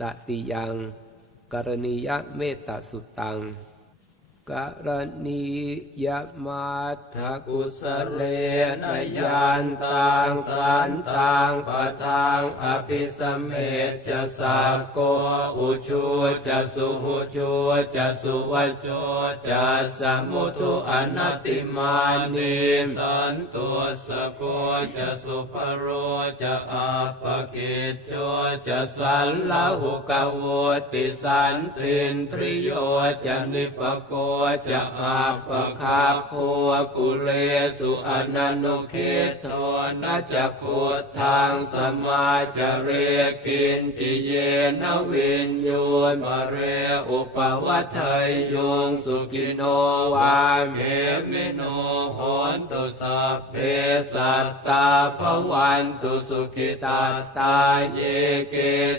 ตติยังกรณียะเมตตสุตัง กรณียมาทกุสเลนยานตังสันตังปะทังอภิสมเมจะสากโกอุชูจะสุหุชูจะสุวัจโจจะสมุทุอนัติมานิสันตุสโกจะสุภโรจะอาปกิจโจจะสันลาหุกโวติสันตินทริโยจะนิปโกจะอาปะคาโพกุเลสุอนันนุเคโทนะจะโคทางสมาจะเรกินจิเยนวินยูนมะเรอุปวัฏไทยยงสุกิโนวาเมมิโนโหนตุสัพเพสัตตาภวันตุสุขิตาตาเยเก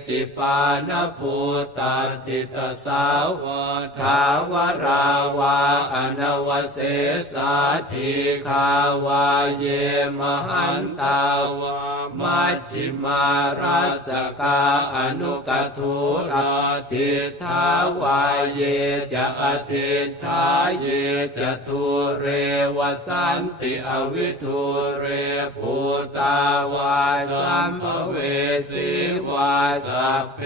จิปานภูตัติตสาวทาวราวาอนวเสสาธิคาวาเยมหันตาวามัชฌิมารัสกาอนุกทุราทิทาวาเยจะอธิทาเยจะทุเรวสันติอวิทุเรภูตาวาสัมภเวสีวาสัพเพ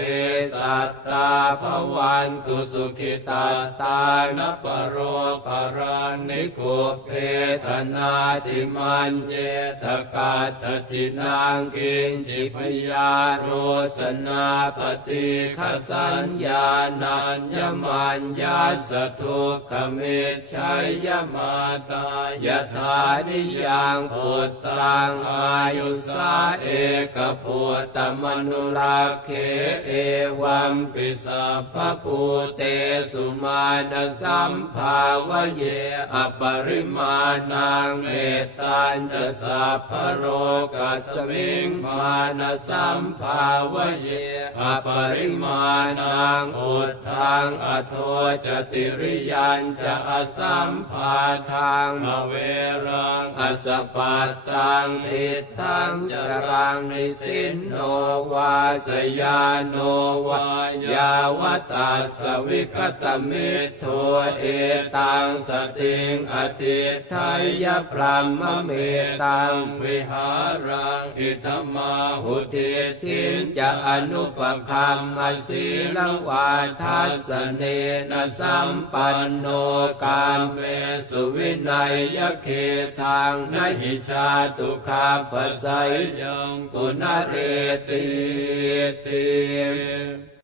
สัตตาภวันตุสุขิตาตานปโรปรานิโกเพธนาติมันเยตกาตทินางกินจิพยาโรสนาปฏิขสัญญานัญญมัญญาสทุกขมิจฉัยยมาตายถานิยังพุตตังอายุสาเอกพุตตมนุราเคเอวัมปิสัพพูเตสุมาณสัมภาวะเยอปริมาณังเมตตัญจะสัพพโรกัสมิงมาณสัมภาวะเยอปริมาณังอุทธังอโทจติริยันจะอสัมภาทังอเวรังอสปัตตังทิทังจรังนิสินโนวาสยานโนวายาวตัสสวิคตมิโทเอตังสติงอธิทายพรหมเมตังวิหารังอิธมาหุติทินจะอนุปคัมมสีลังวาทัสเนนะสัมปันโนกามเมสุวินัยยเคทางนหิชาตุคาปไสยยังกุณเรติติ